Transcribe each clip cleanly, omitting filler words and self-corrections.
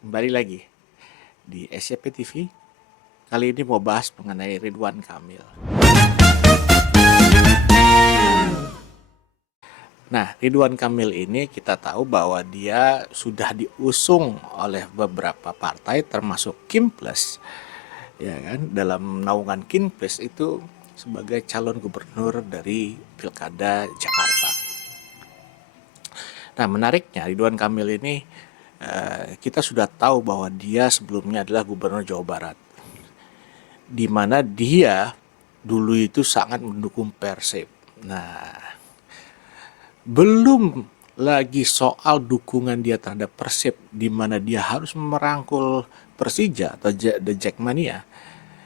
Kembali lagi di SCP TV. Kali ini mau bahas mengenai Ridwan Kamil. Nah, Ridwan Kamil ini kita tahu bahwa dia sudah diusung oleh beberapa partai termasuk Kimples. Ya kan, dalam naungan Kimples itu sebagai calon gubernur dari Pilkada Jakarta. Nah, menariknya Ridwan Kamil ini kita sudah tahu bahwa dia sebelumnya adalah gubernur Jawa Barat, di mana dia dulu itu sangat mendukung Persib. Nah, belum lagi soal dukungan dia terhadap Persib, di mana dia harus merangkul Persija atau The Jackmania.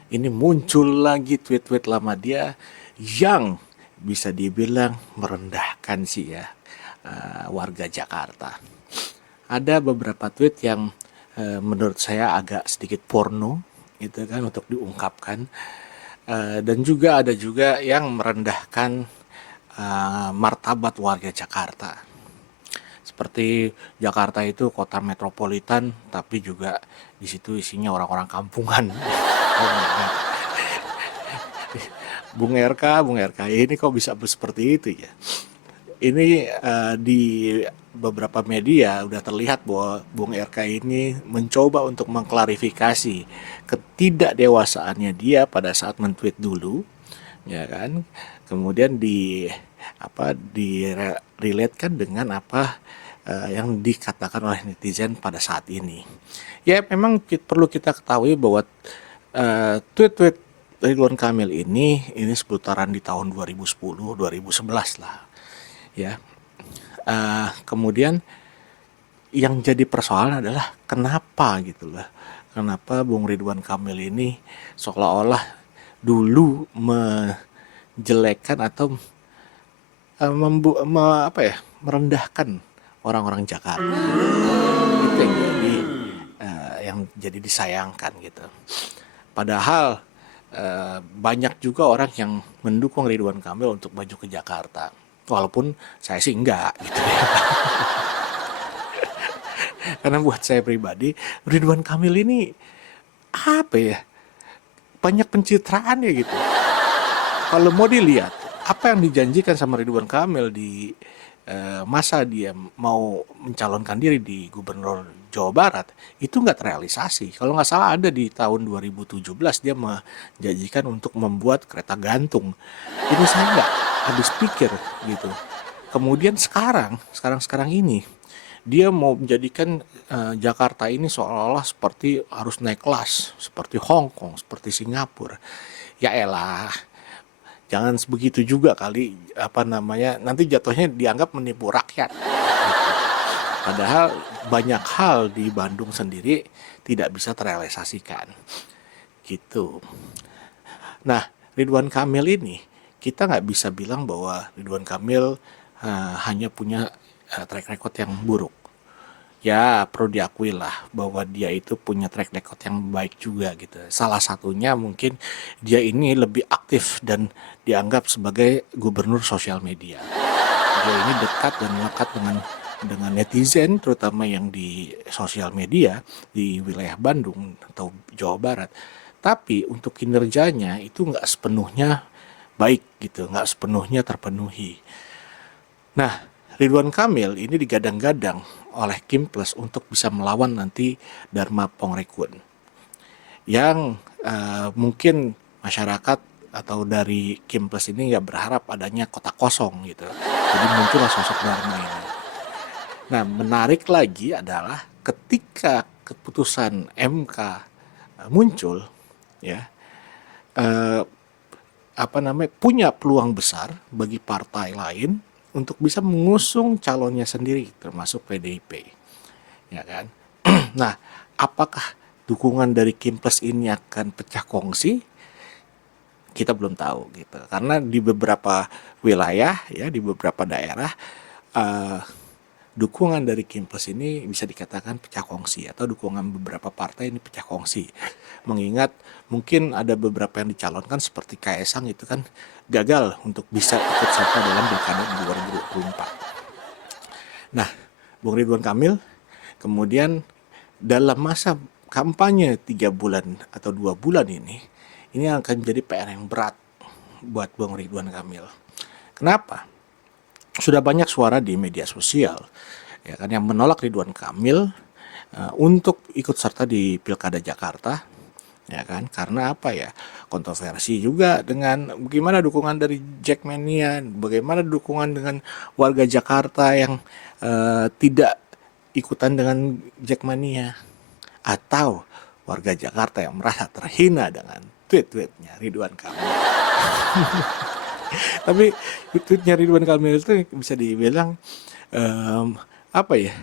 Ini muncul lagi tweet-tweet lama dia yang bisa dibilang merendahkan sih ya warga Jakarta. Ada beberapa tweet yang menurut saya agak sedikit porno gitu kan untuk diungkapkan. Dan juga ada juga yang merendahkan martabat warga Jakarta. Seperti Jakarta itu kota metropolitan, tapi juga di situ isinya orang-orang kampungan. Oh my God. Bung RK ini kok bisa seperti itu ya? Ini di beberapa media udah terlihat bahwa Bung RK ini mencoba untuk mengklarifikasi ketidakdewasaannya dia pada saat men-tweet dulu, ya kan? Kemudian direlatekan dengan apa yang dikatakan oleh netizen pada saat ini. Ya memang perlu kita ketahui bahwa tweet-tweet Ridwan Kamil ini seputaran di tahun 2010 2011 lah ya. Kemudian yang jadi persoalan adalah kenapa Bung Ridwan Kamil ini seolah-olah dulu menjelekkan atau merendahkan orang-orang Jakarta. Itu yang jadi disayangkan gitu. Padahal banyak juga orang yang mendukung Ridwan Kamil untuk maju ke Jakarta. Walaupun saya sih enggak gitu ya. Karena buat saya pribadi Ridwan Kamil ini apa ya, banyak pencitraan ya gitu. Kalau mau dilihat apa yang dijanjikan sama Ridwan Kamil di masa dia mau mencalonkan diri di gubernur Jawa Barat, itu nggak terrealisasi. Kalau nggak salah ada di tahun 2017 dia menjanjikan untuk membuat kereta gantung. Ini saya nggak habis pikir gitu. Kemudian sekarang ini dia mau menjadikan Jakarta ini seolah-olah seperti harus naik kelas, seperti Hong Kong, seperti Singapura. Ya elah, jangan sebegitu juga kali, nanti jatuhnya dianggap menipu rakyat gitu. Padahal banyak hal di Bandung sendiri tidak bisa terrealisasikan gitu. Nah, Ridwan Kamil ini kita nggak bisa bilang bahwa Ridwan Kamil hanya punya track record yang buruk. Ya perlu diakui lah bahwa dia itu punya track record yang baik juga gitu. Salah satunya mungkin dia ini lebih aktif dan dianggap sebagai gubernur sosial media. Dia ini dekat dan melekat dengan netizen, terutama yang di sosial media di wilayah Bandung atau Jawa Barat. Tapi untuk kinerjanya itu nggak sepenuhnya baik gitu, nggak sepenuhnya terpenuhi. Nah, Ridwan Kamil ini digadang-gadang oleh Kimples untuk bisa melawan nanti Dharma Pongrekun, yang mungkin masyarakat atau dari Kimples ini nggak berharap adanya kota kosong gitu. Jadi muncullah sosok Dharma ini. Nah, menarik lagi adalah ketika keputusan MK muncul, ya, punya peluang besar bagi partai lain untuk bisa mengusung calonnya sendiri, termasuk PDIP, ya kan? Nah, apakah dukungan dari Kimples ini akan pecah kongsi? Kita belum tahu gitu, karena di beberapa wilayah, ya, di beberapa daerah, dukungan dari Kimples ini bisa dikatakan pecah kongsi, atau dukungan beberapa partai ini pecah kongsi. Mengingat mungkin ada beberapa yang dicalonkan seperti Kaesang itu kan gagal untuk bisa ikut serta dalam pilkada 2024. Nah, Bung Ridwan Kamil kemudian dalam masa kampanye 3 bulan atau 2 bulan ini akan menjadi PR yang berat buat Bung Ridwan Kamil. Kenapa? Sudah banyak suara di media sosial ya kan yang menolak Ridwan Kamil untuk ikut serta di Pilkada Jakarta, ya kan, karena apa ya, kontroversi juga dengan bagaimana dukungan dari Jackmania, bagaimana dukungan dengan warga Jakarta yang tidak ikutan dengan Jackmania, atau warga Jakarta yang merasa terhina dengan tweet-tweetnya Ridwan Kamil. Tapi tweetnya Ridwan Kamil itu bisa dibilang apa ya,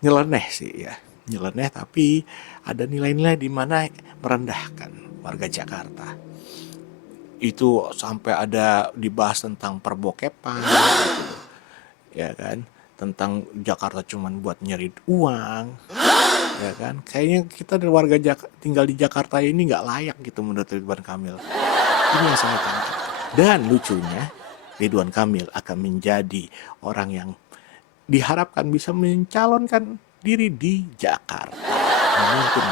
nyeleneh sih ya, nyeleneh, tapi ada nilai-nilai di mana merendahkan warga Jakarta. Itu sampai ada dibahas tentang perbokepan, ya kan, tentang Jakarta cuman buat nyari uang, ya kan. Kayaknya kita dari warga tinggal di Jakarta ini nggak layak gitu menurut Ridwan Kamil. Ini yang saya tangkap. Dan lucunya, Ridwan Kamil akan menjadi orang yang diharapkan bisa mencalonkan diri di Jakarta. Memimpin.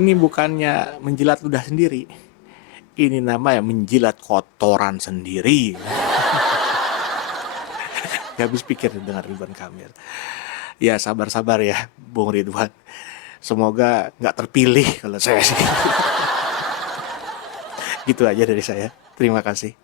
Ini bukannya menjilat ludah sendiri. Ini namanya menjilat kotoran sendiri. Gak habis pikir dengan Ridwan Kamil. Ya sabar-sabar ya Bung Ridwan. Semoga gak terpilih kalau saya sih. Gitu aja dari saya. Terima kasih.